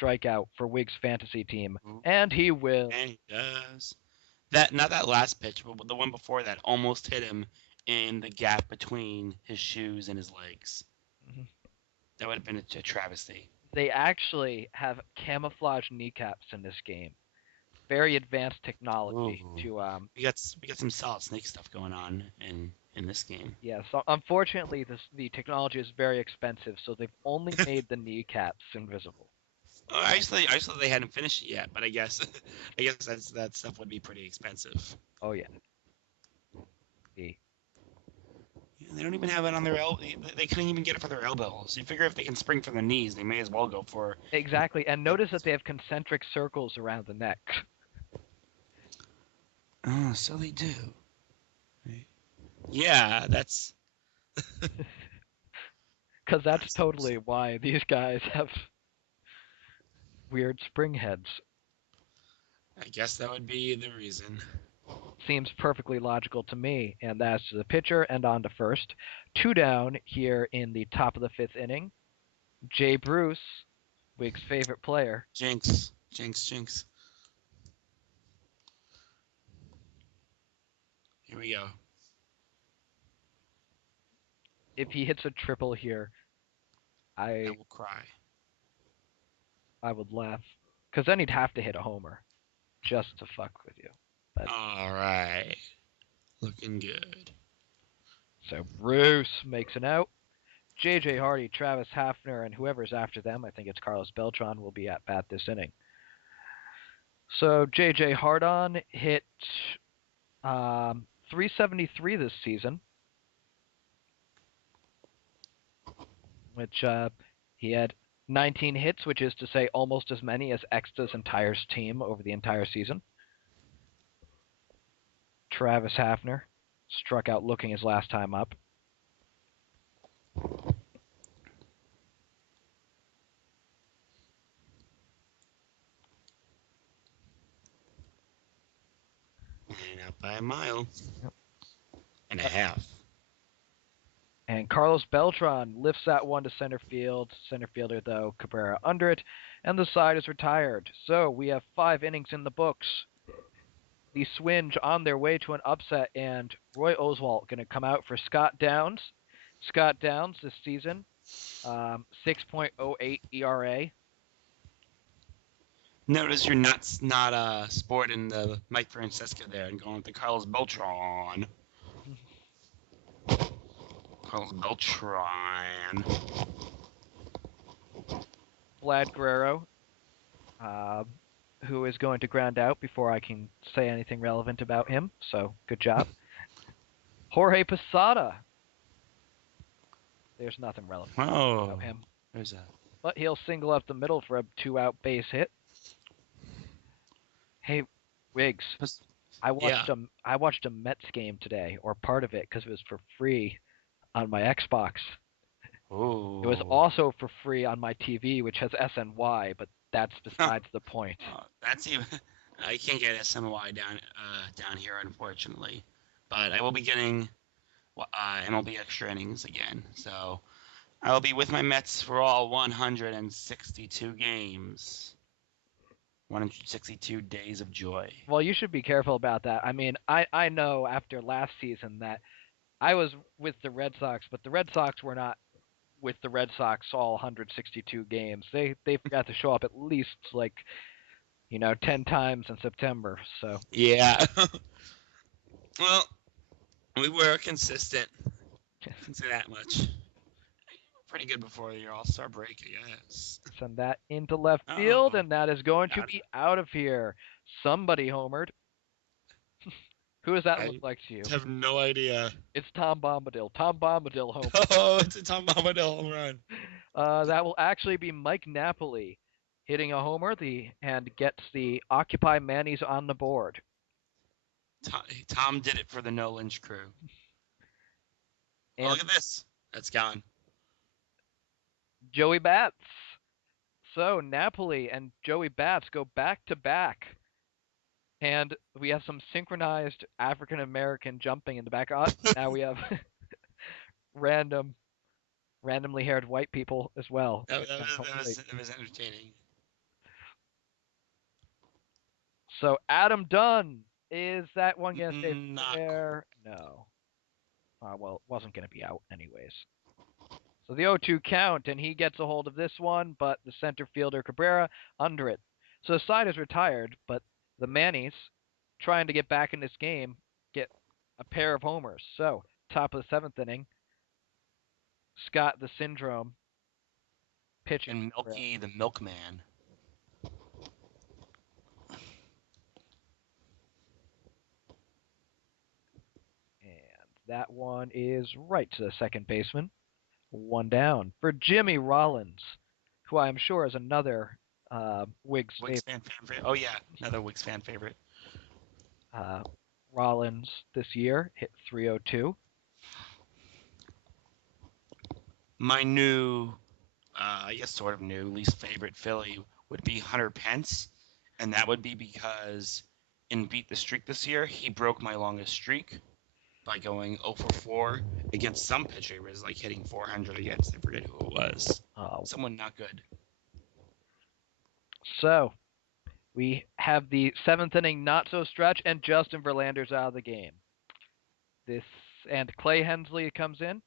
strikeout for Wiggs' fantasy team, Ooh, and he will. and he does. That not that last pitch, but the one before that almost hit him in the gap between his shoes and his legs. Mhm. That would have been a travesty. They actually have camouflage kneecaps in this game. Very advanced technology Ooh, to we got some solid snake stuff going on in this game. yeah, so unfortunately the technology is very expensive, so they've only made the kneecaps invisible. Oh, I just thought they hadn't finished it yet, but I guess I guess that stuff would be pretty expensive. Oh yeah. The Yeah, they don't even have it on their elbow. They couldn't even get it for their elbows. You figure if they can spring for their knees, they may as well go for. exactly. And notice that they have concentric circles around the neck. Oh, so they do. Right. Yeah, that's. Cuz that's That's totally why these guys have weird spring heads. I guess that would be the reason. Seems perfectly logical to me. And that's the pitcher and on to first. 2 down here in the top of the 5th inning. Jay Bruce, Wig's favorite player. Jinx, jinx, jinx. Here we go. If he hits a triple here, I I will cry. I would laugh. Because then he'd have to hit a homer just to fuck with you. But All right, looking good. so Bruce makes an out. J.J. Hardy, Travis Hafner, and whoever's after them, I think it's Carlos Beltran, will be at bat this inning. So J.J. Hardon hit 373 this season, which he had 19 hits, which is to say almost as many as Exta's entire team over the entire season. Travis Hafner struck out looking his last time up. And out by a mile Yep. and a half. And Carlos Beltran lifts that one to center field. Center fielder, though, Cabrera under it, and the side is retired. So we have 5 innings in the books. The Swinge on their way to an upset, and Roy Oswalt going to come out for Scott Downs. Scott Downs this season, 6.08 ERA. Notice you're not sporting the Mike Francesca there and going with the Carlos Beltran. Carlos Beltran. Vlad Guerrero, uh, who is going to ground out before I can say anything relevant about him. So good job. Jorge Posada. There's nothing relevant Oh, about him. there's a. But he'll single up the middle for a 2-out base hit. Hey, Wiggs, I Yeah. watched a Mets game today, or part of it, because it was for free on my Xbox. It was Oh. also for free on my TV, which has SNY, but that's besides the point. That's even. I can't get SMY down here, unfortunately, but I will be getting MLB extra innings again. So I will be with my Mets for all 162 games, 162 days of joy. Well, you should be careful about that. I mean, I know after last season that I was with the Red Sox, but the Red Sox were not with the Red Sox all 162 games. They forgot to show up at least like 10 times in September. So Yeah. Well, we were consistent. Can say that much. Pretty good before your All-Star break, I guess. send that into left field, Oh, and that is going to God. be out of here. Somebody homered. Who does that look I like to you? have no idea. It's Tom Bombadil. Tom Bombadil homer. Oh, it's a Tom Bombadil home run. That will actually be Mike Napoli hitting a homer and gets the Occupy Manny's on the board. Tom did it for the No Lynch crew. Oh, And look at this. That's gone. Joey Bats. So Napoli and Joey Bats go back to back. And we have some synchronized African American jumping in the back. Now we have randomly haired white people as well. That was entertaining. So Adam Dunn, is that one going to stay Not fair? No. Well, it wasn't going to be out anyways. So the 0-2 count, and he gets a hold of this one, but the center fielder Cabrera under it. So the side is retired, but the Mannies, trying to get back in this game, get a pair of homers. So top of the seventh inning, Scott the Syndrome pitching and to Cabrera. Milky the Milkman. And that one is right to the second baseman. One down for Jimmy Rollins, who I am sure is another Wigs Wigs favorite. fan favorite. Oh yeah, another Wigs fan favorite. Rollins this year hit 302. My new, I guess sort of new, least favorite Philly would be Hunter Pence, and that would be because in Beat the Streak this year, he broke my longest streak by going 0 for 4 against some pitcher. He was like hitting 400 against. I forget who it was. Someone not good. So we have the seventh inning not so stretch, and Justin Verlander's out of the game. This and Clay Hensley comes in.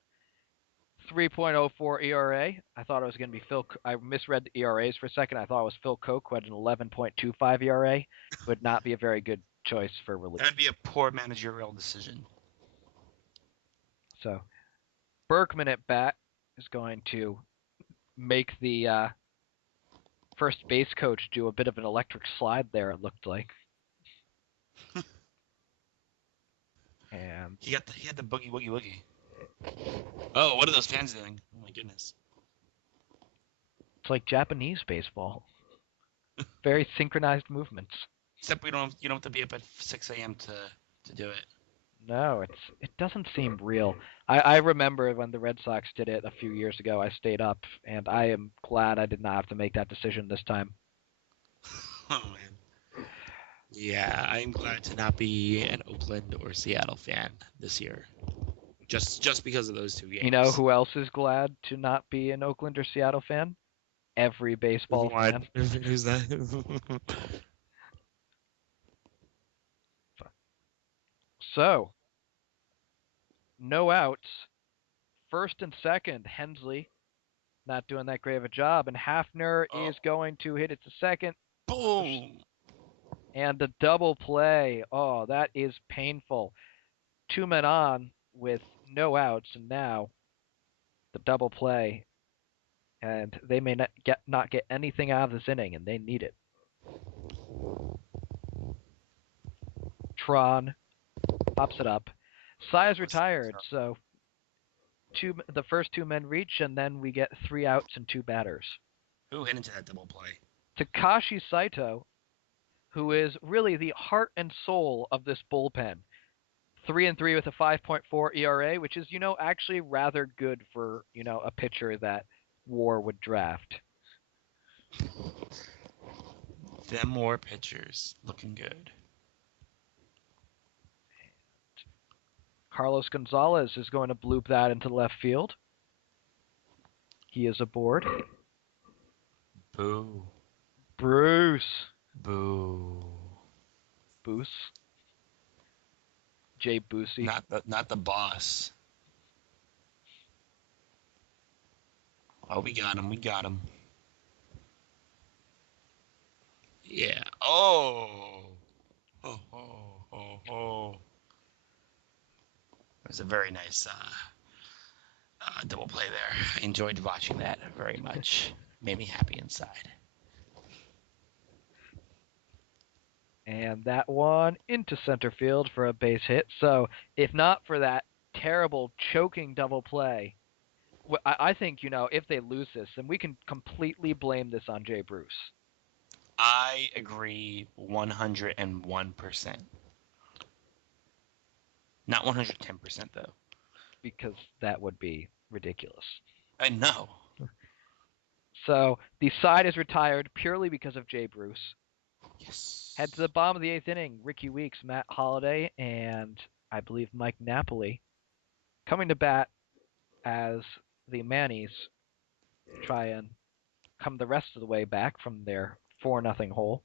3.04 ERA. I thought it was going to be Phil. I misread the ERAs for a second. I thought it was Phil Koch who had an 11.25 ERA. Would not be a very good choice for relief. That'd be a poor managerial decision. So Berkman at bat is going to make the first base coach do a bit of an electric slide there, it looked like. And he had the boogie woogie woogie. Oh, what are those fans doing? Oh my goodness. It's like Japanese baseball. Very synchronized movements. Except you don't have to be up at 6 a.m. to do it. No, it doesn't seem real. I remember when the Red Sox did it a few years ago. I stayed up, and I am glad I did not have to make that decision this time. Oh man. Yeah, I'm glad to not be an Oakland or Seattle fan this year. Just because of those two games. You know who else is glad to not be an Oakland or Seattle fan? Every baseball fan. Who's that? So, no outs. First and second, Hensley not doing that great of a job, and Hafner is going to hit it to second. Boom! And the double play. Oh, that is painful. 2 men on with no outs, and now the double play. And they may not get anything out of this inning, and they need it. Tron pops it up. Size retired, so the first two men reach, and then we get 3 outs and 2 batters. Who hit into that double play? Takashi Saito, who is really the heart and soul of this bullpen. 3-3 with a 5.4 ERA, which is, actually rather good for, a pitcher that WAR would draft. Them more pitchers looking good. Carlos Gonzalez is going to bloop that into left field. He is aboard. Boo. Bruce. Boo. Boos. Jay Boosey. Not the boss. Oh, we got him. Yeah. Oh. Oh, oh, oh, oh. It was a very nice double play there. I enjoyed watching that very much. Made me happy inside. And that one into center field for a base hit. So if not for that terrible choking double play, I think, if they lose this, then we can completely blame this on Jay Bruce. I agree 101%. Not 110% though. Because that would be ridiculous. I know. So the side is retired purely because of Jay Bruce. Yes. Head to the bottom of the 8th inning. Ricky Weeks, Matt Holliday, and I believe Mike Napoli coming to bat as the Mannies try and come the rest of the way back from their 4-0 hole.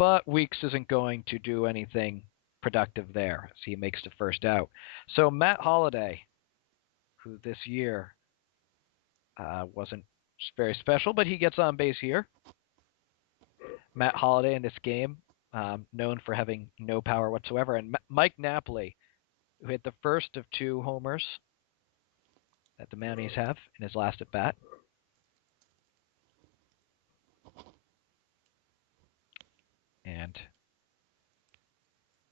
but Weeks isn't going to do anything productive there as he makes the first out. So Matt Holliday, who this year wasn't very special, but he gets on base here. Matt Holliday in this game, known for having no power whatsoever, and Mike Napoli, who hit the first of 2 homers that the Mounties have in his last at bat. And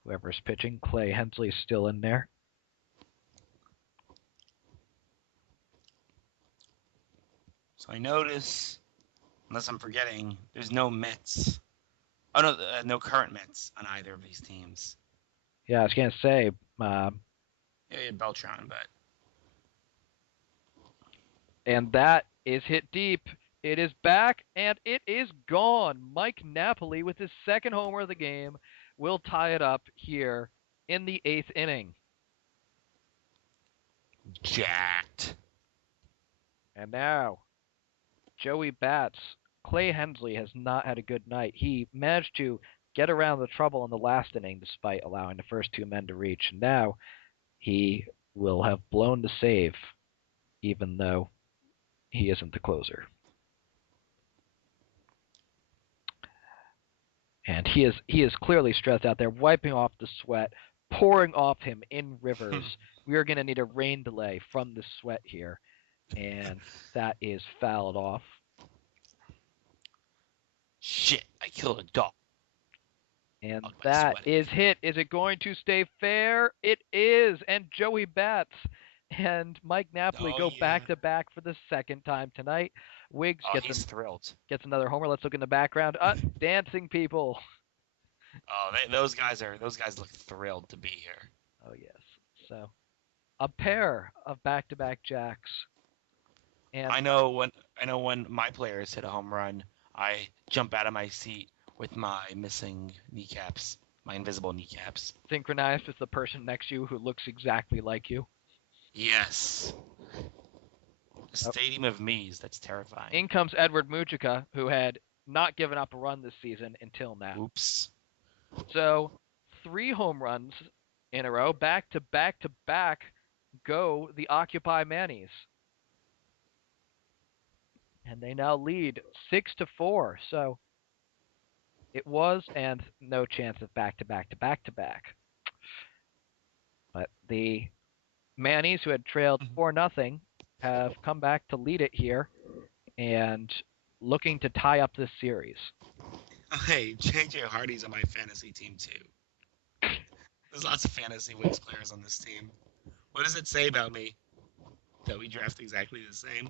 whoever's pitching, Clay Hensley's still in there. So I notice, unless I'm forgetting, there's no Mets. Oh no, no current Mets on either of these teams. Yeah, I was gonna say, Yeah, Beltran, but and that is hit deep. It is back and it is gone. Mike Napoli with his second homer of the game will tie it up here in the 8th inning. jacked. And now, Joey Bats. Clay Hensley has not had a good night. He managed to get around the trouble in the last inning despite allowing the first 2 men to reach. And now he will have blown the save, even though he isn't the closer. And he is clearly stressed out there, wiping off the sweat, pouring off him in rivers. We are going to need a rain delay from the sweat here, and that is fouled off. Shit, I killed a dog. And that is hit. Is it going to stay fair? It is. And Joey Bats and Mike Napoli go back to back for the second time tonight. Wiggs he's thrilled. Gets another homer. Let's look in the background. Dancing people. Oh, those guys look thrilled to be here. Oh yes. So, a pair of back-to-back jacks. And I know when my players hit a home run, I jump out of my seat with my missing kneecaps, my invisible kneecaps. Synchronized with the person next to you who looks exactly like you. Yes. A stadium of me's. That's terrifying. In comes Edward Mujica, who had not given up a run this season until now. Oops. So 3 home runs in a row, back to back to back, go the Occupy Mannies. And they now lead 6-4. So it was, and no chance of back to back to back to back. But the Mannies, who had trailed 4-0, have come back to lead it here and looking to tie up this series. Hey, JJ Hardy's on my fantasy team too. There's lots of fantasy Wings players on this team. What does it say about me? That we draft exactly the same?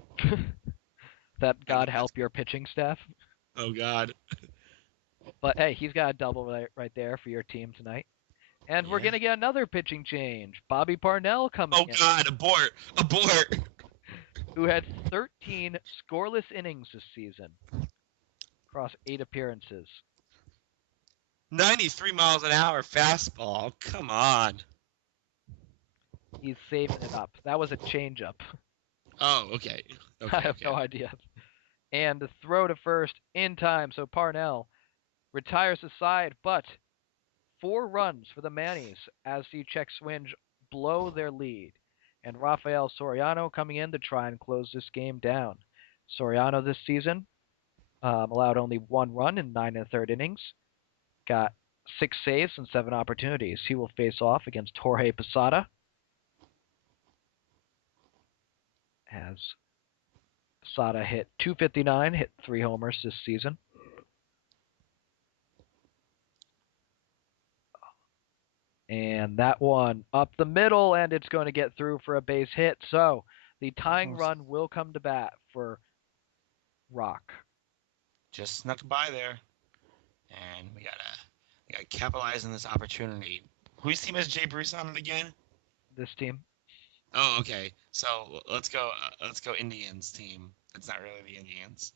That God help your pitching staff. Oh God. But hey, he's got a double right there for your team tonight. And we're going to get another pitching change. Bobby Parnell coming in. Oh God, abort! Abort! Who had 13 scoreless innings this season across 8 appearances. 93 miles an hour fastball. Come on. He's saving it up. That was a changeup. Oh, okay. I have no idea. And the throw to first in time, so Parnell retires the side, but 4 runs for the Mannies as the Czech Swinge blow their lead. And Rafael Soriano coming in to try and close this game down. Soriano this season allowed only 1 run in 9 1/3 innings. Got 6 saves and 7 opportunities. He will face off against Jorge Posada. As Posada hit .259, hit 3 homers this season. And that one up the middle, and it's going to get through for a base hit. So the tying run will come to bat for Rock. Just snuck by there, and we gotta capitalize on this opportunity. Whose team has Jay Bruce on it again? This team. Oh, okay. So let's go Indians team. It's not really the Indians.